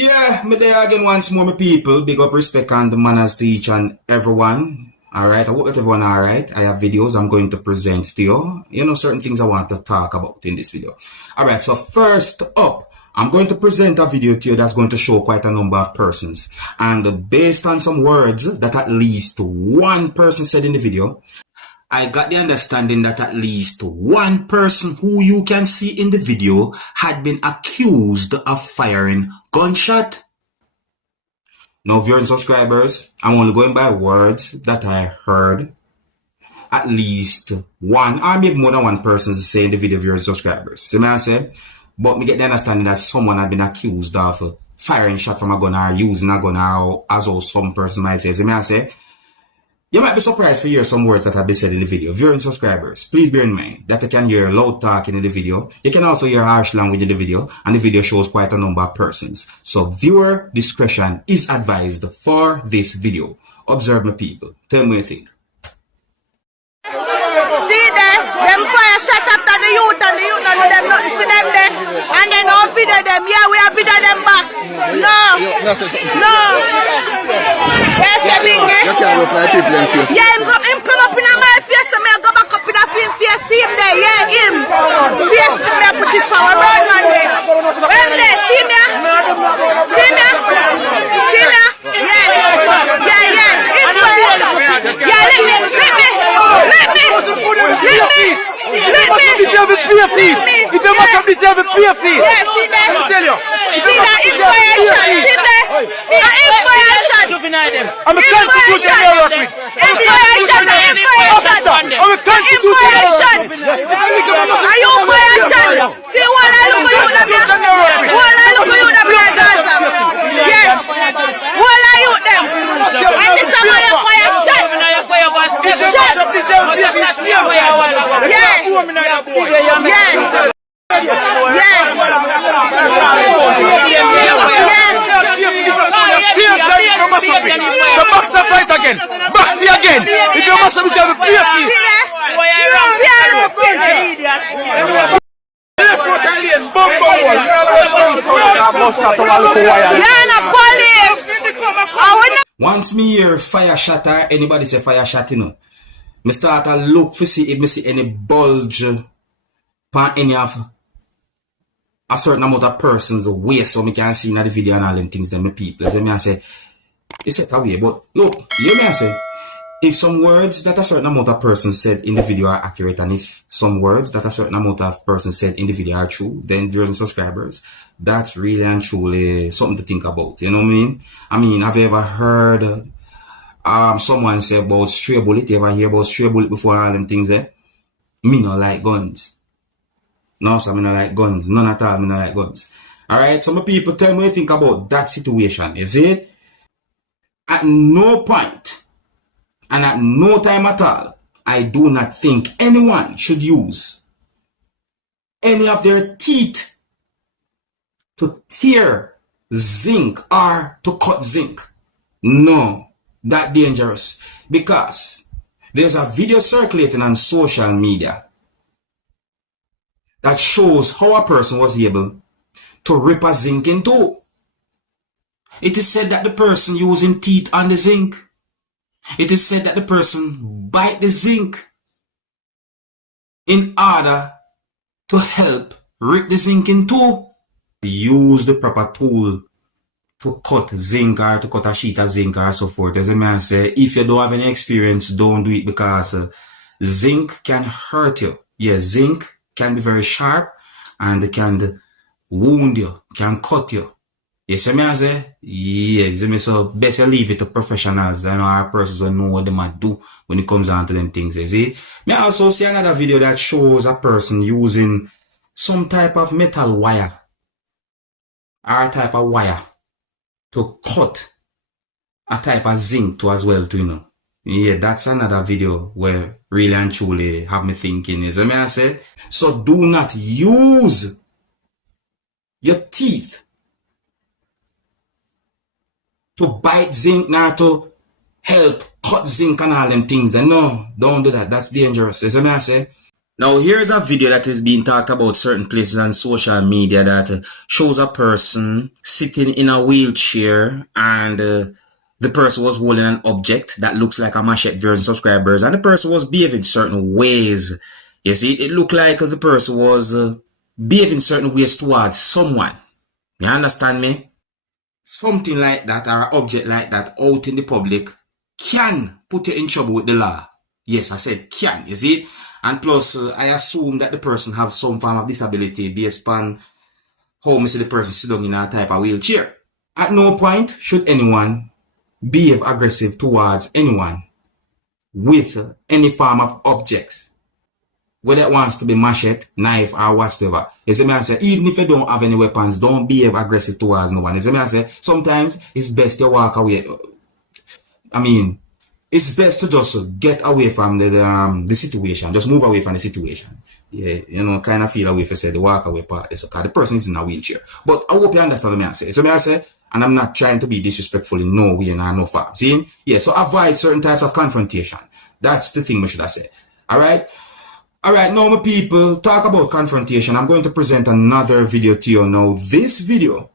Yeah, me there again once more, my people. Big up, respect, and manners to each and everyone. Alright, I hope that everyone alright. I have videos I'm going to present to you. You know, certain things I want to talk about in this video. Alright, so first up, I'm going to present a video to you that's going to show quite a number of persons. And based on some words that at least one person said in the video, I got the understanding that at least one person who you can see in the video had been accused of firing gunshot. Now, viewers and subscribers, I'm only going by words that I heard at least one, or maybe more than one person say in the video, viewers and subscribers. See what I say? But me get the understanding that someone had been accused of firing shot from a gun or using a gun, or as well some person might say. See what I say? You might be surprised to hear some words that have been said in the video. Viewers and subscribers, please bear in mind that you can hear loud talking in the video. You can also hear harsh language in the video, and the video shows quite a number of persons. So viewer discretion is advised for this video. Observe my people. Tell me what you think. See there, them fire shot after the youth and them nothing see them there. And then all video them, yeah, we have video them back. No. Yes, you can't reply people in face. Yeah, him come up in my face, so I go back up in him face, see him there, yeah, him. Face me, I put the power around man there. When there, see me? See me? See me? Yeah. Yeah, let me. If you must have deserved a bare feet. Yeah, see that? I tell you. See that information? See that? Information. I'm a constitution here, work with. Information. I'm a constitution. Are you information? See what I look at you, Gaza. Yeah. What are you them? And this is why you fire shot. So box the fight again. Box it again. If you must have yourself a clear feet. Once me hear fire shot or anybody say fire shot, you know, me start to look to see if me see any bulge on any of a certain amount of persons waist, so me can see in the video and all them things that my people. So me I say, it's set away, but look, you may say, if some words that a certain amount of persons said in the video are accurate, and if some words that a certain amount of persons said in the video are true, then viewers and subscribers, that's really and truly something to think about. You know what I mean? I mean, have you ever heard someone say about stray bullet? You ever hear about stray bullet before all them things there? Me not like guns. No, so me not like guns. None at all, me not like guns. Alright, so my people, tell me what you think about that situation. You see it? At no point and at no time at all, I do not think anyone should use any of their teeth to tear zinc or to cut zinc. No, that's dangerous, because there's a video circulating on social media that shows how a person was able to rip a zinc in two. It is said that the person using teeth on the zinc. It is said that the person bite the zinc in order to help rip the zinc in two. Use the proper tool to cut zinc or to cut a sheet of zinc or so forth. As a man say, if you don't have any experience, don't do it, because zinc can hurt you. Yeah, zinc can be very sharp and it can wound you, can cut you. Yes, I say, yeah, so best you leave it to professionals. I know our persons who know what they might do when it comes down to them things. You see? Me also see another video that shows a person using some type of metal wire or a type of wire to cut a type of zinc to as well, too, you know. Yeah, that's another video where really and truly have me thinking is, I say, so do not use your teeth to bite zinc, not to help cut zinc and all them things. Then no, don't do that. That's dangerous. As I say, Now, here's a video that is being talked about certain places on social media that shows a person sitting in a wheelchair and the person was holding an object that looks like a machete version subscribers and the person was behaving certain ways. You see, it looked like the person was behaving certain ways towards someone. You understand me? Something like that or an object like that out in the public can put you in trouble with the law. Yes, I said can, you see? And plus, I assume that the person have some form of disability based on how me see the person sit down in a type of wheelchair. At no point should anyone behave aggressive towards anyone with any form of objects. Whether it wants to be machete, knife, or whatsoever. You see me I say, even if you don't have any weapons, don't behave aggressive towards no one. You see me I say, sometimes it's best to walk away. I mean, it's best to just get away from the situation. Just move away from the situation. Yeah, you know, kind of feel away if you say the walk away part. Because the person is in a wheelchair. But I hope you understand what I say. So I say, and I'm not trying to be disrespectful in no way and no form. See? Yeah, so avoid certain types of confrontation. That's the thing we should have said. Alright? Alright, now my people, talk about confrontation. I'm going to present another video to you now. This video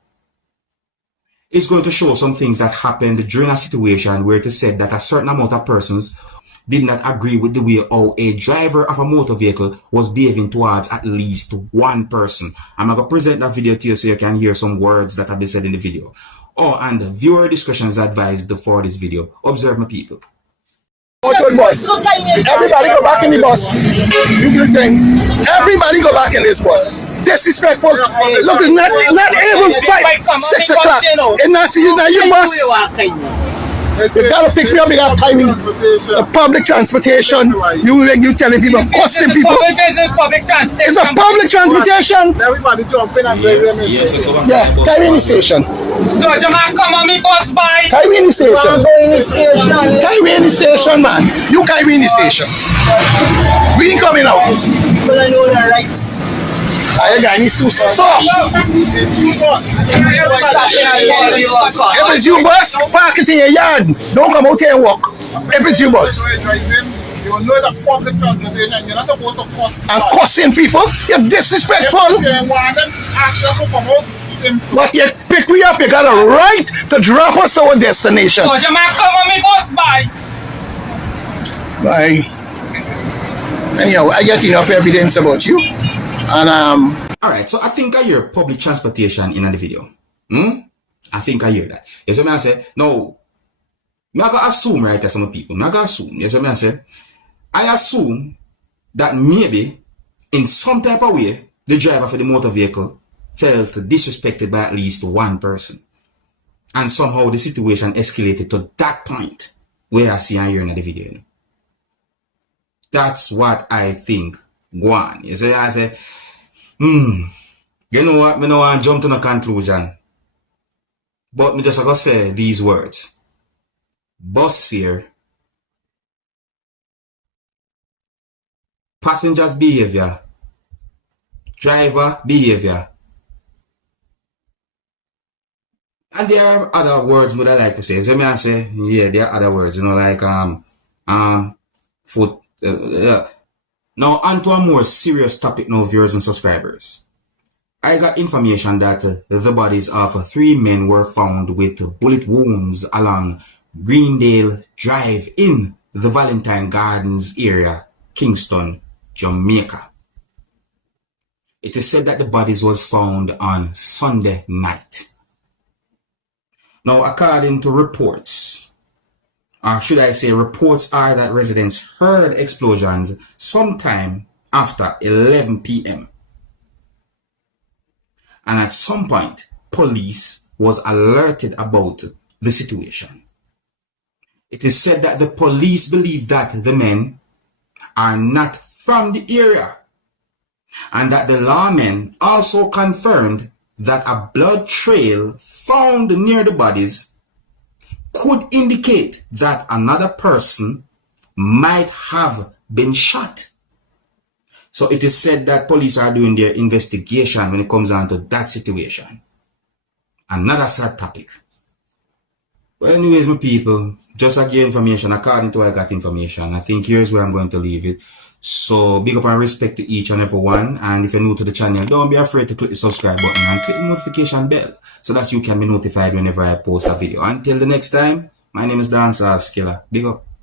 is going to show some things that happened during a situation where it is said that a certain amount of persons did not agree with the way how a driver of a motor vehicle was behaving towards at least one person. I'm going to present that video to you so you can hear some words that have been said in the video. Oh, and viewer discretion is advised for this video. Observe my people. Bus. Everybody go back in the bus. Everybody go back in this bus. Disrespectful. Look, not able to fight 6 o'clock. And not your bus. You gotta pick me up, you gotta timing. The public transportation. You telling people, cussing people. It's a public transportation. Everybody jumping and Yeah, carry in the station. So Jamal come on me bus by. Carry in the station. Carry in the station, man. You carry in the station. We ain't coming out. People I know their rights. That guy needs to soft. If it's you, bus, park it in your yard. Don't come out here and walk. If it's you, bus. You know the public transportation, you're not supposed to cuss. And cussing people, you're disrespectful. But you pick me up, you got a right to drop us to our destination. So Jamal come on me bus by. Bye. Anyhow, I get enough evidence about you. And Alright, so I think I hear public transportation in the video. I think I hear that. Yes, I say, no, I'm going to assume, right, as some people. I'm going to assume, yes, I say, I assume that maybe, in some type of way, the driver for the motor vehicle felt disrespected by at least one person. And somehow the situation escalated to that point where I see and hear in the video. You know? That's what I think. Go on. You see, I say, you know what? I don't want to jump to no conclusion. But me just going to say these words. Bus fare, passengers behavior, driver behavior. And there are other words would I like to say. So I say, yeah, there are other words, you know, like foot. Now, onto a more serious topic now, viewers and subscribers. I got information that the bodies of 3 men were found with bullet wounds along Greendale Drive in the Valentine Gardens area, Kingston, Jamaica. It is said that the bodies was found on Sunday night. Now, according to reports, or should I say reports are that residents heard explosions sometime after 11 p.m. And at some point, police was alerted about the situation. It is said that the police believe that the men are not from the area and that the lawmen also confirmed that a blood trail found near the bodies could indicate that another person might have been shot. So it is said that police are doing their investigation when it comes down to that situation. Another sad topic. Well, anyways, my people, just again information, according to what I got information, I think here's where I'm going to leave it. So big up and respect to each and every one. And if you're new to the channel, don't be afraid to click the subscribe button and click the notification bell so that you can be notified whenever I post a video. Until the next time, my name is Dancehall Skilla. Big up.